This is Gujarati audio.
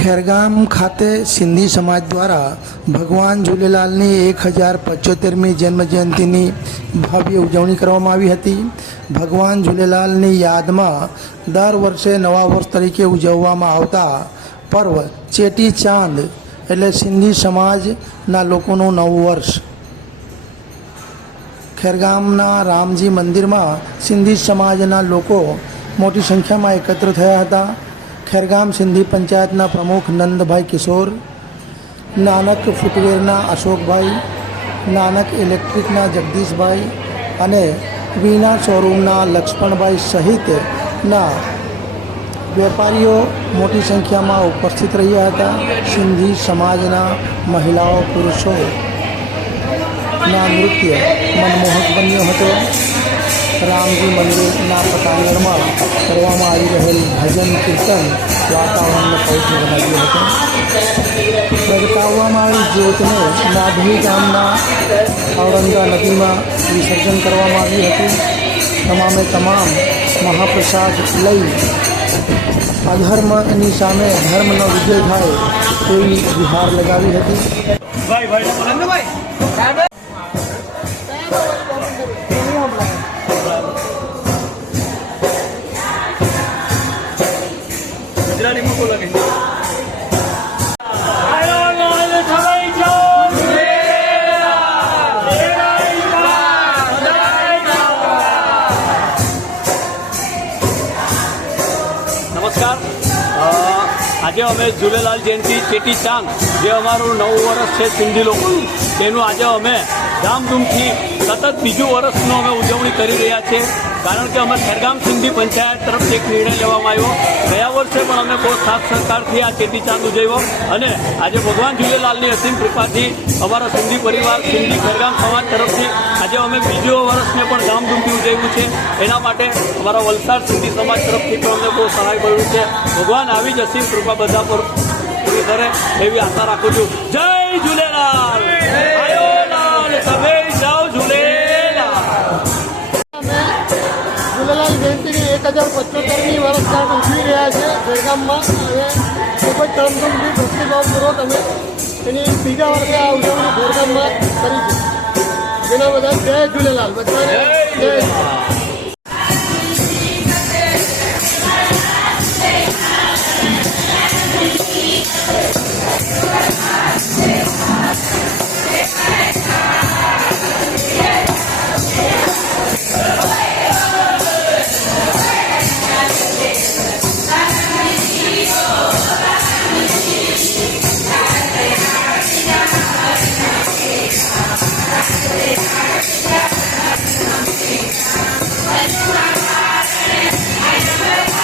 ખેરગામ ખાતે સિંધી સમાજ દ્વારા ભગવાન ઝૂલેલાલની એક હજાર પંચોતેરમી જન્મજયંતિની ભવ્ય ઉજવણી કરવામાં આવી હતી ભગવાન ઝૂલેલાલની યાદમાં દર વર્ષે નવા વર્ષ તરીકે ઉજવવામાં આવતા પર્વ ચેટી ચાંદ એટલે સિંધી સમાજના લોકોનું નવું વર્ષ ખેરગામના રામજી મંદિરમાં સિંધી સમાજના લોકો મોટી સંખ્યામાં એકત્ર થયા હતા ખેરગામ સિંધી પંચાયતના પ્રમુખ નંદભાઈ કિશોર, નાનક ફૂટવેરના અશોકભાઈ, નાનક ઇલેક્ટ્રિકના જગદીશભાઈ અને વીણા શોરૂમના લક્ષ્મણભાઈ સહિતના વેપારીઓ મોટી સંખ્યામાં ઉપસ્થિત રહ્યા હતા. સિંધી સમાજના મહિલાઓ પુરુષોના નૃત્ય મનમોહક બન્યો હતો. રામજી મંદિરના પટાંગણમાં કરવામાં આવી રહેલ ભજન કીર્તન વાતાવરણને પવિત્ર બનાવ્યું હતું પ્રગટાવવામાં આવેલી જ્યોતને નાભી ગામના ઔરંગા નદીમાં વિસર્જન કરવામાં આવ્યું હતું તમામે તમામ મહાપ્રસાદ લઈ અધર્મની સામે ધર્મનો વિજય થાય તેવી ગુહાર લગાવી હતી ગુજરાતીમાં મૂકો કે નમસ્કાર. આજે અમે ઝૂલેલાલ જયંતિ ચેટી ચાંગ જે અમારું નવું વર્ષ છે સિંધી લોકોનું, તેનું આજે અમે ધામધૂમથી સતત બીજું વર્ષનો અમે ઉજવણી કરી રહ્યા છીએ. કારણ કે અમે ખેરગામ સિંધી પંચાયત તરફથી એક નિર્ણય લેવામાં આવ્યો. ગયા વર્ષે પણ અમે બહુ સાથ સહકારથી આ ચેતીચાંદ ઉજવ્યો અને આજે ભગવાન જુલેલાલની અસીમ કૃપાથી અમારો સિંધી પરિવાર, સિંધી ખેરગામ સમાજ તરફથી આજે અમે બીજો વર્ષને પણ ધામધૂમથી ઉજવ્યું છે. એના માટે અમારા વલસાડ સિંધી સમાજ તરફથી પણ અમને બહુ સહાય મળ્યું છે. ભગવાન આવી જ અસીમ કૃપા બધા પર પૂરી કરે એવી આશા રાખું છું. જય ઝૂલેલાલ ઝૂલેલાલ જયંતિની એક હજાર પંચોતેરની વર્ષગાંઠ ઉજવી રહ્યા છે બેગામમાં અને ખૂબ જ ધામધૂમથી ભક્તિભાવપૂર્વક અમે એની બીજા વર્ષે આ ઉજવણી ભોરગામમાં કરી છે. જેના બધા જય ઝૂલેલાલ બધાને જય. Let's go.